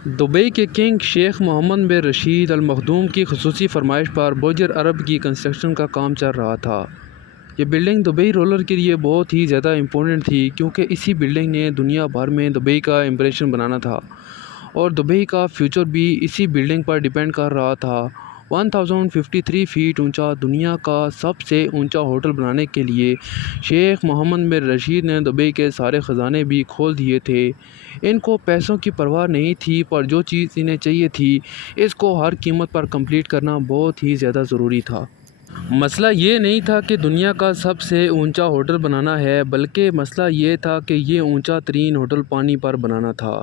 Dubai کے king شیخ محمد بن رشید المخدوم کی خصوصی فرمائش پر برج عرب کی کنسٹرکشن کا کام چل رہا تھا۔ یہ بلڈنگ دبئی رولر کے لیے بہت ہی زیادہ امپورٹنٹ تھی، کیونکہ اسی بلڈنگ نے دنیا بھر میں دبئی کا امپریشن بنانا تھا اور دبئی کا فیوچر بھی اسی بلڈنگ پر ڈیپینڈ کر رہا تھا۔ 1053 فیٹ اونچا دنیا کا سب سے اونچا ہوٹل بنانے کے لیے شیخ محمد بن رشید نے دبئی کے سارے خزانے بھی کھول دیے تھے۔ ان کو پیسوں کی پرواہ نہیں تھی، پر جو چیز انہیں چاہیے تھی اس کو ہر قیمت پر کمپلیٹ کرنا بہت ہی زیادہ ضروری تھا۔ مسئلہ یہ نہیں تھا کہ دنیا کا سب سے اونچا ہوٹل بنانا ہے، بلکہ مسئلہ یہ تھا کہ یہ اونچا ترین ہوٹل پانی پر بنانا تھا۔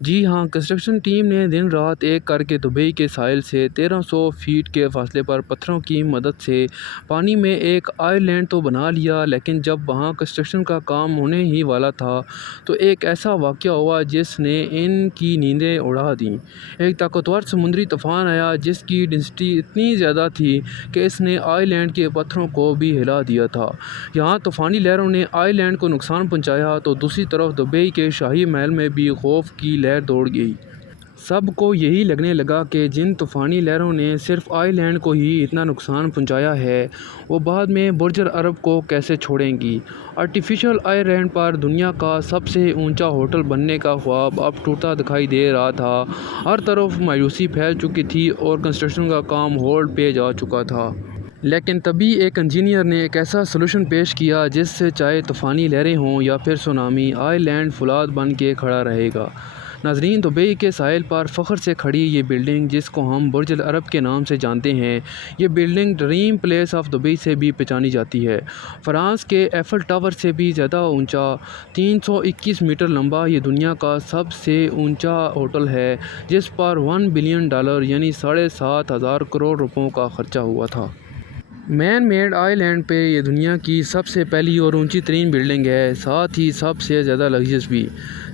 جی ہاں، کنسٹرکشن ٹیم نے دن رات ایک کر کے دبئی کے ساحل سے 1300 فیٹ کے فاصلے پر پتھروں کی مدد سے پانی میں ایک آئی لینڈ تو بنا لیا، لیکن جب وہاں کنسٹرکشن کا کام ہونے ہی والا تھا تو ایک ایسا واقعہ ہوا جس نے ان کی نیندیں اڑا دیں۔ ایک طاقتور سمندری طوفان آیا جس کی ڈینسٹی اتنی زیادہ تھی کہ اس نے آئی لینڈ کے پتھروں کو بھی ہلا دیا تھا۔ یہاں طوفانی لہروں نے آئی لینڈ کو نقصان پہنچایا تو دوسری طرف دبئی کے شاہی محل میں بھی خوف کی لہر دوڑ گئی۔ سب کو یہی لگنے لگا کہ جن طوفانی لہروں نے صرف آئی لینڈ کو ہی اتنا نقصان پہنچایا ہے، وہ بعد میں برج عرب کو کیسے چھوڑیں گی۔ آرٹیفیشل آئی لینڈ پر دنیا کا سب سے اونچا ہوٹل بننے کا خواب اب ٹوٹتا دکھائی دے رہا تھا۔ ہر طرف مایوسی پھیل چکی تھی اور کنسٹرکشن کا کام ہولڈ پہ جا چکا تھا۔ لیکن تبھی ایک انجینئر نے ایک ایسا سلوشن پیش کیا جس سے چاہے طوفانی لہریں ہوں یا پھر سونامی، آئی لینڈ فولاد بن کے کھڑا رہے گا۔ ناظرین، دبئی کے ساحل پر فخر سے کھڑی یہ بلڈنگ جس کو ہم برج العرب کے نام سے جانتے ہیں، یہ building dream place of Dubai سے بھی پہچانی جاتی ہے۔ فرانس کے ایفل ٹاور سے بھی زیادہ اونچا، 321 میٹر لمبا، یہ دنیا کا سب سے اونچا ہوٹل ہے جس پر $1 بلین یعنی 7,500 کروڑ روپوں کا خرچہ ہوا تھا۔ مین میڈ آئی لینڈ پہ یہ دنیا کی سب سے پہلی اور اونچی ترین بلڈنگ ہے، ساتھ ہی سب سے زیادہ لگژریس بھی۔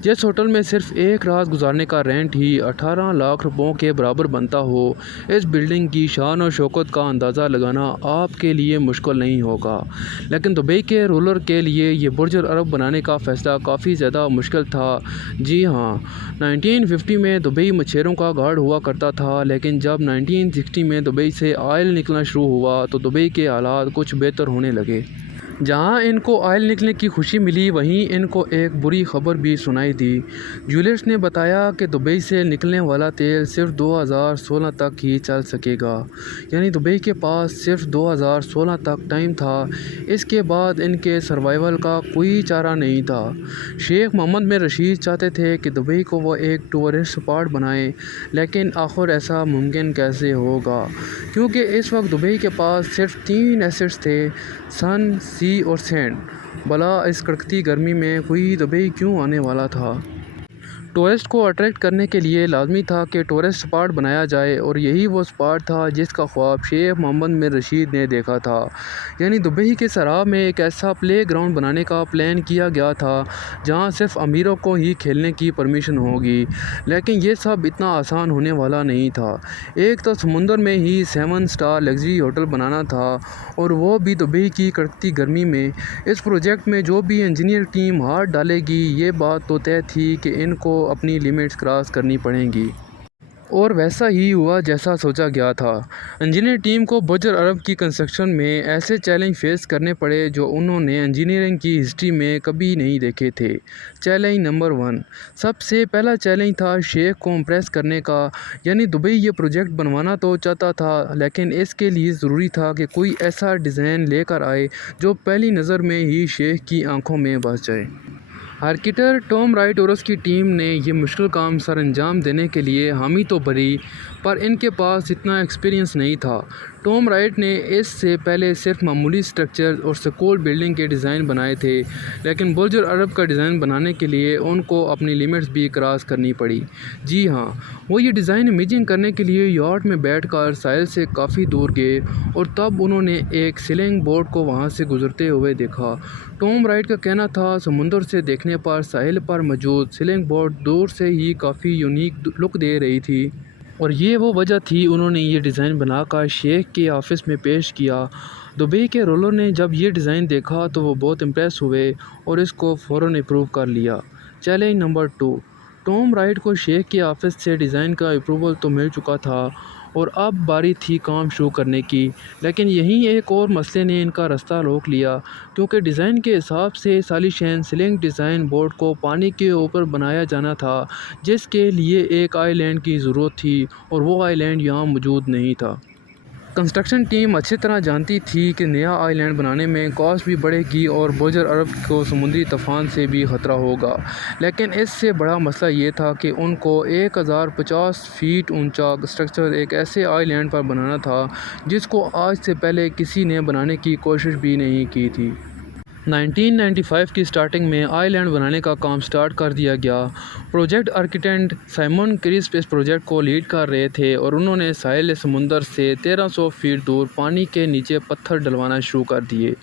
جس ہوٹل میں صرف ایک رات گزارنے کا رینٹ ہی 18 لاکھ روپوں کے برابر بنتا ہو، اس بلڈنگ کی شان و شوکت کا اندازہ لگانا آپ کے لیے مشکل نہیں ہوگا۔ لیکن دبئی کے رولر کے لیے یہ برج العرب بنانے کا فیصلہ کافی زیادہ مشکل تھا۔ جی ہاں، 1950 میں دبئی مچھیروں کا گھاٹ ہوا کرتا تھا، لیکن جب 1960 میں دبئی سے آئل نکلنا شروع ہوا تو دبئی کے حالات کچھ بہتر ہونے لگے۔ جہاں ان کو آئل نکلنے کی خوشی ملی، وہیں ان کو ایک بری خبر بھی سنائی دی۔ جولرس نے بتایا کہ دبئی سے نکلنے والا تیل صرف 2016 تک ہی چل سکے گا، یعنی دبئی کے پاس صرف 2016 تک ٹائم تھا، اس کے بعد ان کے سروائیول کا کوئی چارہ نہیں تھا۔ شیخ محمد بن رشید چاہتے تھے کہ دبئی کو وہ ایک ٹورسٹ اسپاٹ بنائیں، لیکن آخر ایسا ممکن کیسے ہوگا، کیونکہ اس وقت دبئی کے پاس صرف 3 ایسٹس تھے: سن، سی اور سینڈ۔ بھلا اس کڑکتی گرمی میں کوئی دبئی کیوں آنے والا تھا؟ ٹورسٹ کو اٹریکٹ کرنے کے لیے لازمی تھا کہ ٹورسٹ اسپاٹ بنایا جائے، اور یہی وہ اسپاٹ تھا جس کا خواب شیخ محمد بن رشید نے دیکھا تھا، یعنی دبئی کے سراب میں ایک ایسا پلے گراؤنڈ بنانے کا پلان کیا گیا تھا جہاں صرف امیروں کو ہی کھیلنے کی پرمیشن ہوگی۔ لیکن یہ سب اتنا آسان ہونے والا نہیں تھا۔ ایک تو سمندر میں ہی 7 اسٹار لگژری ہوٹل بنانا تھا، اور وہ بھی دبئی کی کڑکتی گرمی میں۔ اس پروجیکٹ میں جو بھی انجینئر ٹیم ہاتھ ڈالے گی، یہ بات تو طے تھی کہ ان کو اپنی لیمٹس کراس کرنی پڑیں گی۔ اور ویسا ہی ہوا جیسا سوچا گیا تھا۔ انجینئر ٹیم کو برج العرب کی کنسٹرکشن میں ایسے چیلنج فیس کرنے پڑے جو انہوں نے انجینئرنگ کی ہسٹری میں کبھی نہیں دیکھے تھے۔ چیلنج نمبر 1، سب سے پہلا چیلنج تھا شیخ کو امپریس کرنے کا، یعنی دبئی یہ پروجیکٹ بنوانا تو چاہتا تھا، لیکن اس کے لیے ضروری تھا کہ کوئی ایسا ڈیزائن لے کر آئے جو پہلی نظر میں ہی شیخ کی آنکھوں میں بس جائے۔ آرکیٹیکٹ ٹام رائٹ اور اس کی ٹیم نے یہ مشکل کام سر انجام دینے کے لیے حامی تو بھری، پر ان کے پاس اتنا ایکسپیرئنس نہیں تھا۔ ٹام رائٹ نے اس سے پہلے صرف معمولی اسٹرکچرز اور اسکول بلڈنگ کے ڈیزائن بنائے تھے، لیکن برج العرب کا ڈیزائن بنانے کے لیے ان کو اپنی لیمٹس بھی کراس کرنی پڑی۔ جی ہاں، وہ یہ ڈیزائن امیجن کرنے کے لیے یاٹ میں بیٹھ کر ساحل سے کافی دور گئے، اور تب انہوں نے ایک سیلنگ بوٹ کو وہاں سے گزرتے ہوئے دیکھا۔ ٹام رائٹ کا کہنا تھا، سمندر سے دیکھنے پر ساحل پر موجود سیلنگ بوٹ دور سے ہی کافی یونیک لک دے رہی تھی، اور یہ وہ وجہ تھی انہوں نے یہ ڈیزائن بنا کر شیخ کے آفس میں پیش کیا۔ دبئی کے رولر نے جب یہ ڈیزائن دیکھا تو وہ بہت امپریس ہوئے اور اس کو فوراً اپروو کر لیا۔ چیلنج نمبر 2، ٹام رائٹ کو شیخ کے آفس سے ڈیزائن کا اپروول تو مل چکا تھا اور اب باری تھی کام شروع کرنے کی، لیکن یہیں ایک اور مسئلے نے ان کا راستہ روک لیا، کیونکہ ڈیزائن کے حساب سے سالیشین سلنگ ڈیزائن بورڈ کو پانی کے اوپر بنایا جانا تھا، جس کے لیے ایک آئی لینڈ کی ضرورت تھی اور وہ آئی لینڈ یہاں موجود نہیں تھا۔ کنسٹرکشن ٹیم اچھی طرح جانتی تھی کہ نیا آئی لینڈ بنانے میں کاسٹ بھی بڑھے گی اور برج عرب کو سمندری طوفان سے بھی خطرہ ہوگا، لیکن اس سے بڑا مسئلہ یہ تھا کہ ان کو 1050 فیٹ اونچا اسٹرکچر ایک ایسے آئی لینڈ پر بنانا تھا جس کو آج سے پہلے کسی نے بنانے کی کوشش بھی نہیں کی تھی۔ 1995 کی سٹارٹنگ میں آئی لینڈ بنانے کا کام سٹارٹ کر دیا گیا۔ پروجیکٹ آرکیٹیکٹ سائمن کرسپ اس پروجیکٹ کو لیڈ کر رہے تھے اور انہوں نے ساحل سمندر سے 1300 فیٹ دور پانی کے نیچے پتھر ڈلوانا شروع کر دیے۔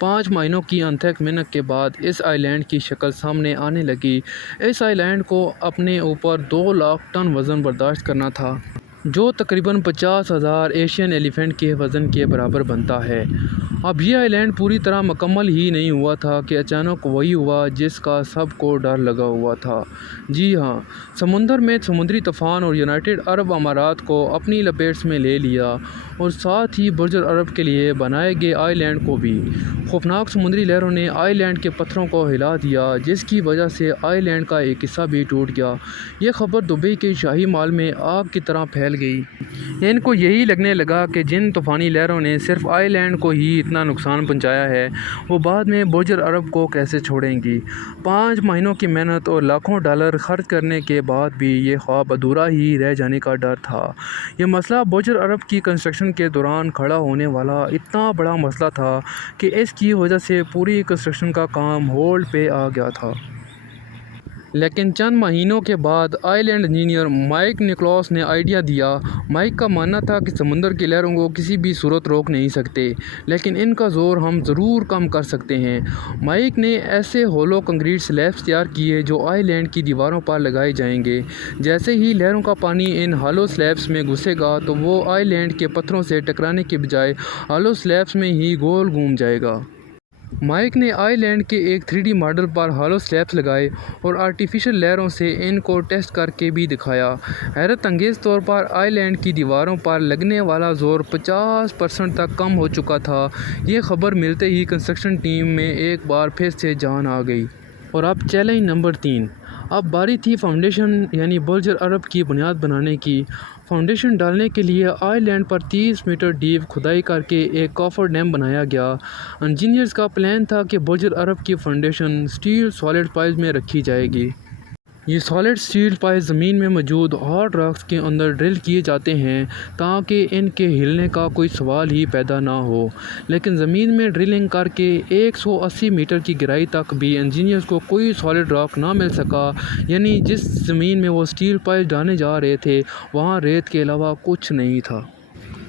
5 مہینوں کی انتھک محنت کے بعد اس آئی لینڈ کی شکل سامنے آنے لگی۔ اس آئی لینڈ کو اپنے اوپر 2 لاکھ ٹن وزن برداشت کرنا تھا، جو تقریباً 50,000 ایشین ایلیفینٹ کے وزن کے برابر بنتا ہے۔ اب یہ آئی لینڈ پوری طرح مکمل ہی نہیں ہوا تھا کہ اچانک وہی ہوا جس کا سب کو ڈر لگا ہوا تھا۔ جی ہاں، سمندر میں سمندری طوفان اور یونائٹڈ عرب امارات کو اپنی لپیٹ میں لے لیا اور ساتھ ہی برج عرب کے لیے بنائے گئے آئی لینڈ کو بھی۔ خوفناک سمندری لہروں نے آئی لینڈ کے پتھروں کو ہلا دیا، جس کی وجہ سے آئی لینڈ کا ایک حصہ بھی ٹوٹ گیا۔ یہ خبر دبئی کے شاہی محل میں آگ کی طرح پھیل گئی۔ ان کو یہی لگنے لگا کہ جن طوفانی لہروں نے صرف آئی لینڈ کو ہی اتنا نقصان پہنچایا ہے، وہ بعد میں برج عرب کو کیسے چھوڑیں گی۔ 5 مہینوں کی محنت اور لاکھوں ڈالر خرچ کرنے کے بعد بھی یہ خواب ادھورا ہی رہ جانے کا ڈر تھا۔ یہ مسئلہ برج عرب کی کنسٹرکشن کے دوران کھڑا ہونے والا اتنا بڑا مسئلہ تھا کہ اس کی وجہ سے پوری کنسٹرکشن کا کام ہولڈ پہ آ گیا تھا۔ لیکن چند مہینوں کے بعد آئی لینڈ انجینئر مائک نکولاس نے آئیڈیا دیا۔ مائک کا ماننا تھا کہ سمندر کی لہروں کو کسی بھی صورت روک نہیں سکتے، لیکن ان کا زور ہم ضرور کم کر سکتے ہیں۔ مائک نے ایسے ہولو کنکریٹ سلیبس تیار کیے جو آئی لینڈ کی دیواروں پر لگائے جائیں گے۔ جیسے ہی لہروں کا پانی ان ہالو سلیبس میں گھسے گا تو وہ آئی لینڈ کے پتھروں سے ٹکرانے کے بجائے ہالو سلیبس میں ہی گول گھوم جائے گا۔ مائک نے آئی لینڈ کے ایک 3D ماڈل پر ہالو سلیبس لگائے اور آرٹیفیشل لہروں سے ان کو ٹیسٹ کر کے بھی دکھایا۔ حیرت انگیز طور پر آئی لینڈ کی دیواروں پر لگنے والا زور 50% تک کم ہو چکا تھا۔ یہ خبر ملتے ہی کنسٹرکشن ٹیم میں ایک بار پھر سے جان آ گئی۔ اور اب چیلنج نمبر 3۔ اب باری تھی فاؤنڈیشن یعنی برج عرب کی بنیاد بنانے کی۔ فاؤنڈیشن ڈالنے کے لیے آئی لینڈ پر 30 میٹر ڈیپ کھدائی کر کے ایک کافر ڈیم بنایا گیا۔ انجینئرز کا پلان تھا کہ برج عرب کی فاؤنڈیشن اسٹیل سالڈ پائلز میں رکھی جائے گی۔ یہ سالڈ اسٹیل پائلز زمین میں موجود ہارڈ راکس کے اندر ڈرل کیے جاتے ہیں تاکہ ان کے ہلنے کا کوئی سوال ہی پیدا نہ ہو، لیکن زمین میں ڈرلنگ کر کے 180 میٹر کی گہرائی تک بھی انجینئرز کو کوئی سالڈ راک نہ مل سکا، یعنی جس زمین میں وہ اسٹیل پائلز ڈالنے جا رہے تھے وہاں ریت کے علاوہ کچھ نہیں تھا۔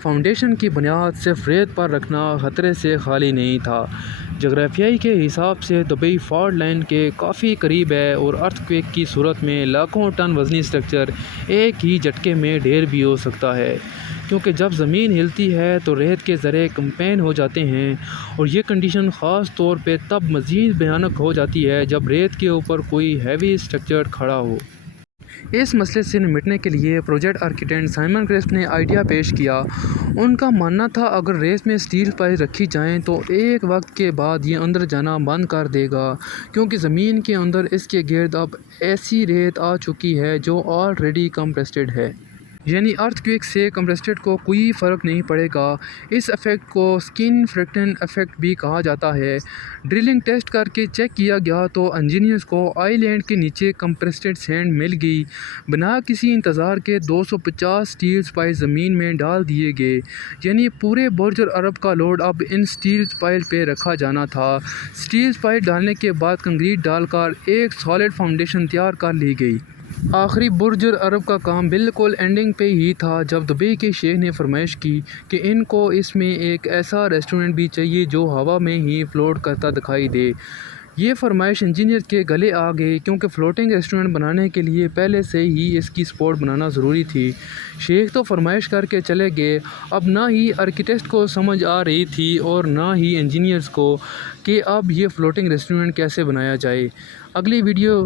فاؤنڈیشن کی بنیاد صرف ریت پر رکھنا خطرے سے خالی نہیں تھا۔ جغرافیائی کے حساب سے دبئی فالٹ لائن کے کافی قریب ہے اور ارتھ کویک کی صورت میں لاکھوں ٹن وزنی اسٹرکچر ایک ہی جھٹکے میں ڈھیر بھی ہو سکتا ہے، کیونکہ جب زمین ہلتی ہے تو ریت کے ذرے کمپین ہو جاتے ہیں، اور یہ کنڈیشن خاص طور پہ تب مزید بھیانک ہو جاتی ہے جب ریت کے اوپر کوئی ہیوی اسٹرکچر کھڑا ہو۔ اس مسئلے سے نمٹنے کے لیے پروجیکٹ آرکیٹیکٹ سائمن کرسپ نے آئیڈیا پیش کیا۔ ان کا ماننا تھا اگر ریت میں اسٹیل پائلز رکھی جائیں تو ایک وقت کے بعد یہ اندر جانا بند کر دے گا، کیونکہ زمین کے اندر اس کے گرد اب ایسی ریت آ چکی ہے جو آلریڈی کمپریسڈ ہے، یعنی ارتھ کویک سے کمپریسڈ کو کوئی فرق نہیں پڑے گا۔ اس ایفیکٹ کو اسکن فرکشن ایفیکٹ بھی کہا جاتا ہے۔ ڈرلنگ ٹیسٹ کر کے چیک کیا گیا تو انجینئرز کو آئی لینڈ کے نیچے کمپریسڈ سینڈ مل گئی۔ بنا کسی انتظار کے 250 اسٹیل پائلز زمین میں ڈال دیے گئے، یعنی پورے برج عرب کا لوڈ اب ان اسٹیل پائلز پہ رکھا جانا تھا۔ اسٹیل پائلز ڈالنے کے بعد کنکریٹ ڈال کر ایک سالڈ فاؤنڈیشن تیار کر لی گئی۔ آخری برج عرب کا کام بالکل اینڈنگ پہ ہی تھا جب دبئی کے شیخ نے فرمائش کی کہ ان کو اس میں ایک ایسا ریسٹورنٹ بھی چاہیے جو ہوا میں ہی فلوٹ کرتا دکھائی دے۔ یہ فرمائش انجینئر کے گلے آ گئی، کیونکہ فلوٹنگ ریسٹورنٹ بنانے کے لیے پہلے سے ہی اس کی سپورٹ بنانا ضروری تھی۔ شیخ تو فرمائش کر کے چلے گئے۔ اب نہ ہی آرکیٹیکٹ کو سمجھ آ رہی تھی اور نہ ہی انجینئرز کو کہ اب یہ فلوٹنگ ریسٹورنٹ کیسے بنایا جائے۔ اگلی ویڈیو